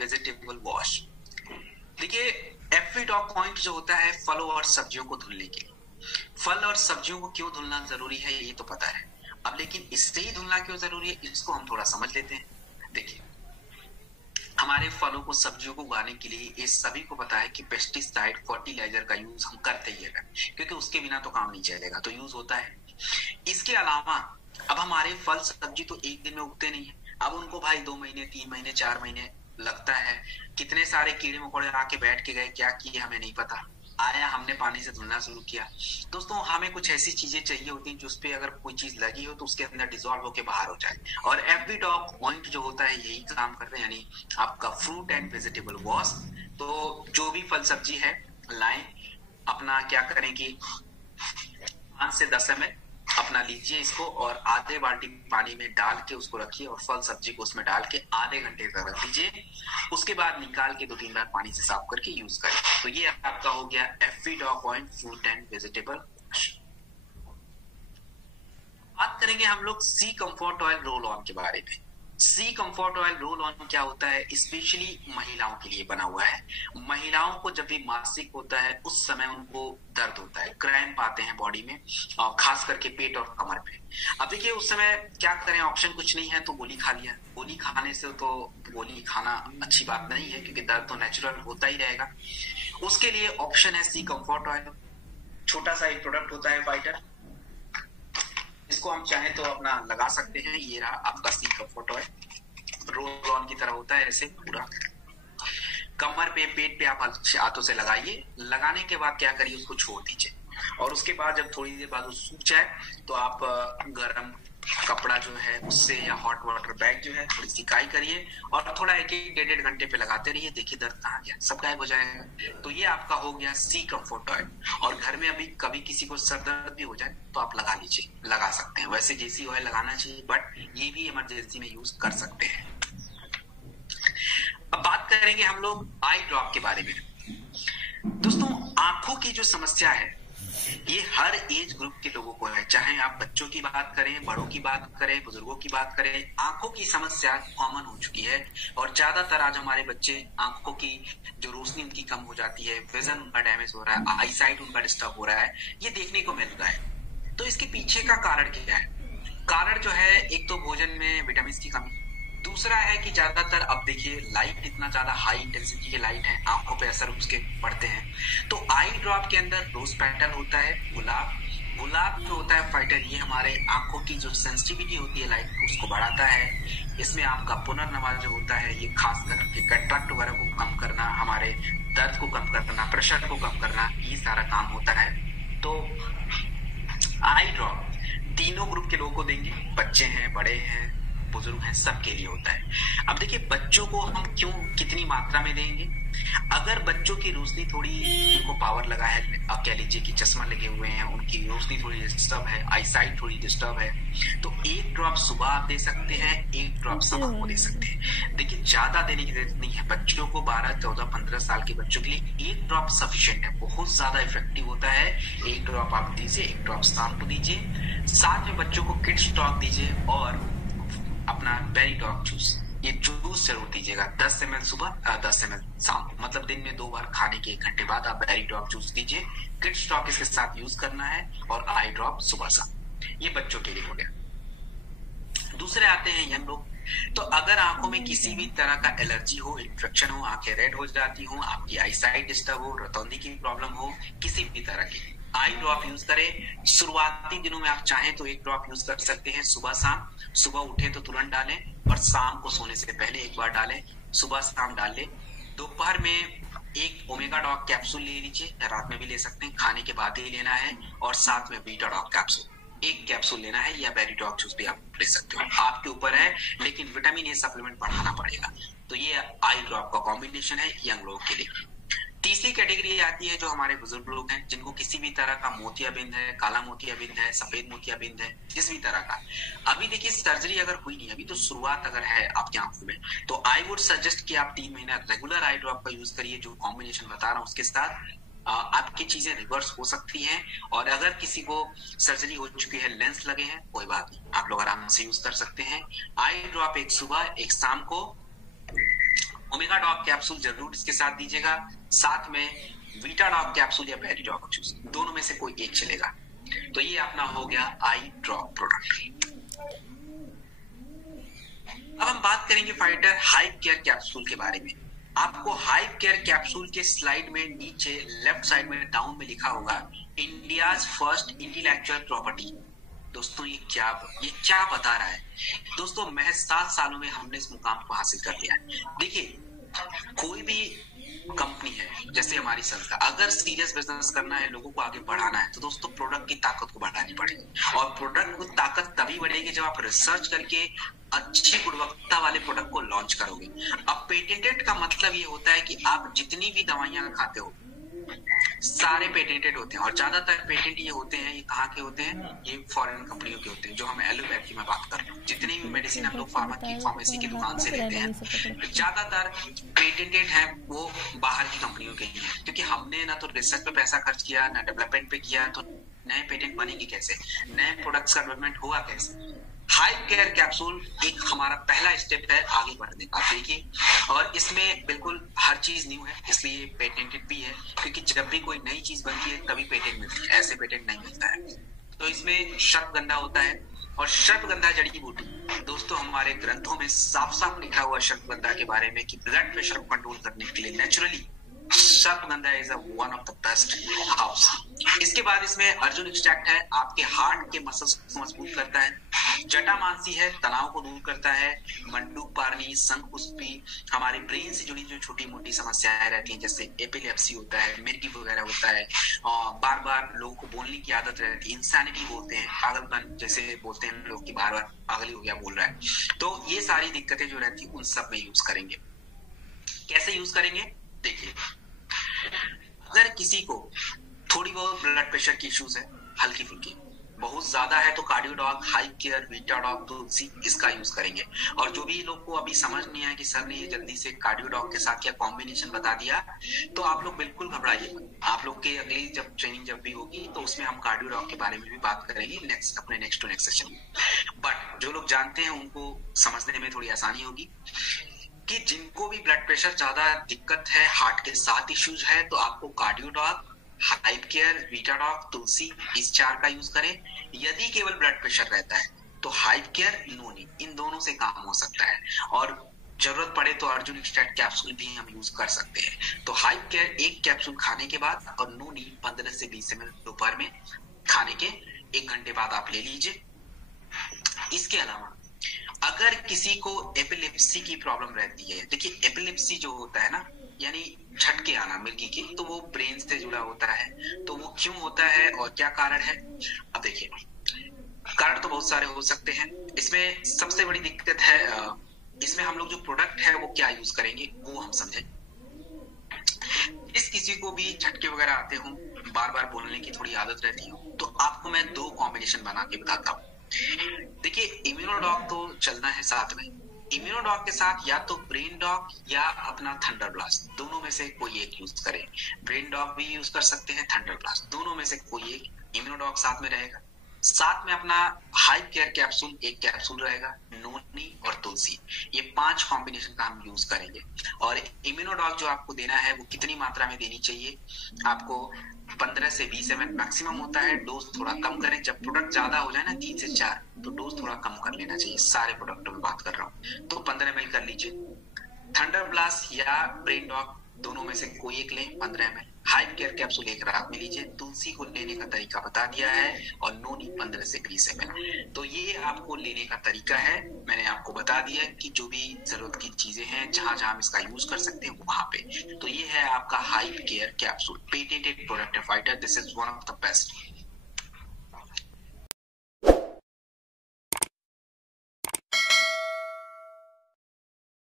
Vegetable wash. देखिए एफिडॉक point जो होता है फलों और सब्जियों को धुलने के लिए। फल और सब्जियों को क्यों धुलना जरूरी है ये तो पता है, अब लेकिन इससे ही धुलना क्यों जरूरी है इसको हम थोड़ा समझ लेते हैं। देखिए हमारे फलों को सब्जियों को उगाने के लिए ये सभी को पता है कि पेस्टिसाइड फर्टिलाइजर का यूज हम करते ही है, क्योंकि उसके बिना तो काम नहीं चलेगा, तो यूज होता है। इसके अलावा अब हमारे फल सब्जी तो एक दिन में उगते नहीं है, अब उनको भाई 2 महीने 3 महीने 4 महीने लगता है। कितने सारे कीड़े मकोड़े आके बैठ के गए, क्या किए हमें नहीं पता, आया हमने पानी से धुलना शुरू किया। दोस्तों हमें कुछ ऐसी चीजें चाहिए होती हैं जिस पे अगर कोई चीज लगी हो तो उसके अंदर डिसॉल्व होके बाहर हो जाए, और एफिडॉक पॉइंट जो होता है यही काम करते हैं, यानी आपका फ्रूट एंड वेजिटेबल वॉश। तो जो भी फल सब्जी है लाएं, अपना क्या करें कि 5 से 10 ml अपना लीजिए इसको और आधे बाल्टी पानी में डाल के उसको रखिए और फल सब्जी को उसमें डाल के आधे घंटे तक रख दीजिए। उसके बाद निकाल के 2-3 बार पानी से साफ करके यूज करें। तो ये आपका हो गया एफिडॉक पॉइंट फ्रूट एंड वेजिटेबल। बात करेंगे हम लोग सी कंफर्ट ऑयल रोल ऑन के बारे में। सी कंफर्ट ऑयल रोल ऑन क्या होता है, स्पेशली महिलाओं के लिए बना हुआ है। महिलाओं को जब भी मासिक होता है उस समय उनको दर्द होता है, क्रैम्प आते हैं बॉडी में, और खास करके पेट और कमर पे। अब देखिए उस समय क्या करें, ऑप्शन कुछ नहीं है तो गोली खा लिया। गोली खाने से तो गोली खाना अच्छी बात नहीं है, क्योंकि दर्द तो नेचुरल होता ही रहेगा। उसके लिए ऑप्शन है सी कंफर्ट ऑयल। छोटा सा एक प्रोडक्ट होता है फाइटर, इसको हम चाहें तो अपना लगा सकते हैं। ये रहा आपका सी कंफर्ट ऑयल, रोल ऑन की तरह होता है ऐसे पूरा। कमर पे पेट पे आप हाथों से लगाइए, लगाने के बाद क्या करिए उसको छोड़ दीजिए, और उसके बाद जब थोड़ी देर बाद वो सूख जाए तो आप गर्म कपड़ा जो है उससे या हॉट वाटर बैग जो है थोड़ी सिकाई करिए और थोड़ा 1-1 घंटे पे लगाते रहिए। देखिए दर्द कहाँ गया, सब गायब हो जाएगा। तो ये आपका हो गया सी कंफर्ट ऑयल। और घर में अभी कभी किसी को सर दर्द भी हो जाए तो आप लगा लीजिए, लगा सकते हैं। वैसे देसी ऑयल लगाना चाहिए, बट ये भी इमरजेंसी में यूज कर सकते हैं। अब बात करेंगे हम लोग आई ड्रॉप के बारे में। दोस्तों आंखों की जो समस्या है ये हर एज ग्रुप के लोगों को है, चाहे आप बच्चों की बात करें, बड़ों की बात करें, बुजुर्गों की बात करें। आंखों की समस्या कॉमन हो चुकी है, और ज्यादातर आज हमारे बच्चे आंखों की जो रोशनी उनकी कम हो जाती है, विजन उनका डैमेज हो रहा है, आई साइट उनका डिस्टर्ब हो रहा है, ये देखने को मिल रहा है। तो इसके पीछे का कारण क्या है? कारण जो है, एक तो भोजन में विटामिन की कमी, दूसरा है कि ज्यादातर अब देखिए लाइट इतना ज्यादा हाई इंटेंसिटी के लाइट है, आंखों पे असर उसके पड़ते हैं। तो आई ड्रॉप के अंदर रोज पेटल होता है, गुलाब जो होता है फाइटर, ये हमारे आंखों की जो सेंसिटिविटी होती है लाइट उसको बढ़ाता है। इसमें आपका पुनर्नवा जो होता है ये खास करके कैटरेक्ट वगैरह को कम करना, हमारे दर्द को कम करना, प्रेशर को कम करना, ये सारा काम होता है। तो आई ड्रॉप तीनों ग्रुप के लोगों को देंगे, बच्चे हैं, बड़े हैं, बुजुर्ग हैं, सबके लिए होता है। अब देखिए बच्चों को हम क्यों कितनी मात्रा में देंगे? अगर बच्चों की रोशनी थोड़ी, उनको पावर लगा है, अब कह लीजिए कि चश्मा लगे हुए हैं, उनकी रोशनी थोड़ी डिस्टर्ब है, आई साइट थोड़ी डिस्टर्ब है, तो 1 ड्रॉप सुबह आप दे सकते हैं, 1 ड्रॉप शाम को दे सकते हैं। देखिए ज्यादा देने की जरूरत नहीं है। बच्चों को 12, 14, 15 साल के बच्चों के लिए 1 ड्रॉप सफिशिएंट है, बहुत ज्यादा इफेक्टिव होता है। 1 ड्रॉप आप दीजिए, 1 ड्रॉप शाम को दीजिए। साथ में बच्चों को किड्स टॉक दीजिए और अपना बेरी टॉक जूस, ये जूस जरूर दीजिएगा। 10 ml सुबह, 10 ml शाम, मतलब दिन में 2 बार, खाने के 1 घंटे बाद आप बेरी टॉक जूस दीजिए। किड्स टॉक इसके साथ यूज करना है, और आई ड्रॉप सुबह शाम। ये बच्चों के लिए हो गया। दूसरे आते हैं यंग लोग। तो अगर आंखों में किसी भी तरह का एलर्जी हो, इन्फेक्शन हो, आंखें रेड हो जाती हो, आपकी आई साइट डिस्टर्ब हो, रतौंधी की प्रॉब्लम हो, किसी भी तरह की, आई ड्रॉप यूज करें। शुरुआती दिनों में आप चाहें तो 1 ड्रॉप यूज कर सकते हैं सुबह शाम। सुबह उठे तो तुरंत डालें, और शाम को सोने से पहले 1 बार डालें, सुबह शाम डाल लें। दोपहर में 1 ओमेगा डॉग कैप्सूल ले लीजिए, रात में भी ले सकते हैं, खाने के बाद ही लेना है। और साथ में बीटा डॉग कैप्सूल 1 कैप्सूल लेना है, या बेरी डॉग जूस भी आप ले सकते हो, आपके ऊपर है, लेकिन विटामिन ए सप्लीमेंट बढ़ाना पड़ेगा। तो ये आई ड्रॉप का कॉम्बिनेशन है यंग लोगों के लिए। तीसरी कैटेगरी आती है जो हमारे बुजुर्ग लोग हैं, जिनको किसी भी तरह का मोतियाबिंद है, काला मोतियाबिंद है, सफेद मोतियाबिंद है, जिस भी तरह का। अभी देखिए सर्जरी अगर हुई नहीं, अभी तो शुरुआत अगर है आपकी आंखों में, तो आई वुड सजेस्ट कि आप 3 महीना रेगुलर आई ड्रॉप का यूज करिए, जो कॉम्बिनेशन बता रहा हूँ उसके साथ। आपकी चीजें रिवर्स हो सकती हैं। और अगर किसी को सर्जरी हो चुकी है, लेंस लगे हैं, कोई बात नहीं, आप लोग आराम से यूज कर सकते हैं। आई ड्रॉप 1 सुबह 1 शाम को, ओमेगा डॉग कैप्सूल जरूर इसके साथ दीजिएगा, साथ में वीटा डॉग कैप्सूल या बेरी डॉग जूस, दोनों में से कोई एक चलेगा। तो ये अपना हो गया आई ड्रॉप प्रोडक्ट। अब हम बात करेंगे फाइटर हाइप केयर कैप्सूल के बारे में। आपको हाइप केयर कैप्सूल के स्लाइड में नीचे लेफ्ट साइड में डाउन में लिखा होगा इंडियाज फर्स्ट इंटेलेक्चुअल प्रॉपर्टी। दोस्तों ये क्या बता रहा है? दोस्तों महज 7 सालों में हमने इस मुकाम को हासिल कर लिया है। देखिए कोई भी कंपनी है जैसे हमारी संस्था, अगर सीरियस बिजनेस करना है, लोगों को आगे बढ़ाना है, तो दोस्तों प्रोडक्ट की ताकत को बढ़ानी पड़ेगी। और प्रोडक्ट की ताकत तभी बढ़ेगी जब आप रिसर्च करके अच्छी गुणवत्ता वाले प्रोडक्ट को लॉन्च करोगे। अब पेटेंटेड का मतलब ये होता है कि आप जितनी भी दवाइयां खाते हो सारे पेटेंटेड होते हैं, और ज्यादातर पेटेंट ये होते हैं, ये कहाँ के होते हैं? ये फॉरेन कंपनियों के होते हैं। जो हम एलोपैथी में बात कर रहे हैं, जितनी भी मेडिसिन हम लोग फार्मेसी की दुकान से लेते हैं, ज्यादातर पेटेंटेड है वो बाहर की कंपनियों के ही है। क्योंकि हमने ना तो रिसर्च पे पैसा खर्च किया, ना डेवलपमेंट पे किया, तो नए पेटेंट बनेंगे कैसे, नए प्रोडक्ट्स का डेवलपमेंट होगा कैसे? हाइप केयर कैप्सूल एक हमारा पहला स्टेप है आगे बढ़ने का। देखिए, और इसमें बिल्कुल हर चीज न्यू है, इसलिए पेटेंटेड भी है। क्योंकि जब भी कोई नई चीज बनती है तभी पेटेंट मिलती है, ऐसे पेटेंट नहीं मिलता है। तो इसमें सर्पगंधा होता है, और सर्पगंधा जड़ी बूटी, दोस्तों हमारे ग्रंथों में साफ साफ लिखा हुआ सर्पगंधा के बारे में कि ब्लड प्रेशर को कंट्रोल करने के लिए naturally sarpagandha is one of the best herbs. इसके बाद इसमें अर्जुन एक्सट्रैक्ट है, आपके हार्ट के मसल्स को मजबूत करता है। जटामांसी है, तनाव को दूर करता है। मंडूक पारनी, शंखपुष्पी, हमारे ब्रेन से जुड़ी जो छोटी मोटी समस्याएं रहती हैं, जैसे एपिलेप्सी होता है, मिर्गी वगैरह होता है, बार बार लोगों को बोलने की आदत रहती है, इंसैनिटी बोलते हैं, पागलपन जैसे बोलते हैं लोग की बार बार पागल ही हो गया बोल रहा है। तो ये सारी दिक्कतें जो रहती है उन सब में यूज करेंगे। कैसे यूज करेंगे? देखिए, अगर किसी को थोड़ी बहुत ब्लड प्रेशर की इश्यूज है, हल्की फुल्की, बहुत ज्यादा है, तो कार्डियोडॉग, हाइप केयर, वीटाडॉग, तुलसी इसका यूज करेंगे। और जो भी लोग को अभी समझ नहीं आया कि सर ने ये जल्दी से कार्डियोडॉग के साथ क्या कॉम्बिनेशन बता दिया, तो आप लोग बिल्कुल घबराइए। आप लोग के अगली जब ट्रेनिंग जब भी होगी तो उसमें हम कार्डियोडॉग के बारे में भी बात करेंगे अपने नेक्स्ट टू नेक्स्ट सेशन में। बट जो लोग जानते हैं उनको समझने में थोड़ी आसानी होगी कि जिनको भी ब्लड प्रेशर ज्यादा दिक्कत है, हार्ट के साथ इश्यूज है, तो आपको कार्डियोडॉग, हाइप केयर, वीटाडॉग, तुलसी इस 4 का यूज करें। यदि केवल ब्लड प्रेशर रहता है तो हाइप केयर, नोनी, इन दोनों से काम हो सकता है। और जरूरत पड़े तो अर्जुन एक्सट्रैक्ट कैप्सूल भी हम यूज कर सकते हैं। तो हाइप केयर 1 कैप्सूल खाने के बाद, और नोनी 15 से 20 ml दोपहर में खाने के 1 घंटे बाद आप ले लीजिए। इसके अलावा अगर किसी को एपिलेप्सी की प्रॉब्लम रहती है, देखिए एपिलेप्सी जो होता है ना, यानी झटके आना मिर्गी की, तो वो ब्रेन से जुड़ा होता है। तो वो क्यों होता है और क्या कारण है? अब देखिए, कारण तो बहुत सारे हो सकते हैं। इसमें सबसे बड़ी दिक्कत है, इसमें हम लोग जो प्रोडक्ट है वो क्या यूज करेंगे वो हम समझें। जिस किसी को भी झटके वगैरह आते हो, बार बार बोलने की थोड़ी आदत रहती हो, तो आपको मैं 2 कॉम्बिनेशन बना के बताता हूँ। देखिए, इम्यूनोडॉग तो चलना है साथ में। इम्यूनोडॉग के साथ या तो ब्रेन डॉग या अपना थंडर ब्लास्ट, दोनों में से कोई एक यूज करें। ब्रेन डॉग भी यूज कर सकते हैं, थंडर ब्लास्ट, दोनों में से कोई एक। इम्यूनोडॉग साथ में रहेगा, साथ में अपना हाइप केयर कैप्सूल 1 कैप्सूल रहेगा, नोनी और तुलसी, ये 5 कॉम्बिनेशन का हम यूज करेंगे। और इम्यूनोडॉग जो आपको देना है वो कितनी मात्रा में देनी चाहिए? आपको 15 से 20 ml मैक्सिमम होता है। डोज थोड़ा कम करें, जब प्रोडक्ट ज्यादा हो जाए ना 3 से 4, तो डोज थोड़ा कम कर लेना चाहिए। सारे प्रोडक्टों में बात कर रहा हूँ, तो 15 ml कर लीजिए। थंडर ब्लास्ट या ब्रेन डॉग, दोनों में से कोई एक लें, 15 ml। हाइप केयर कैप्सूल 1 रात में लीजिए। तुलसी को लेने का तरीका बता दिया है, और नोनी 15 से 20 ml। तो ये आपको लेने का तरीका है। मैंने आपको बता दिया कि जो भी जरूरत की चीजें हैं, जहां जहां हम इसका यूज कर सकते हैं वहां पे। तो ये है आपका hype care capsule, patented product है fighter, this is one of the best.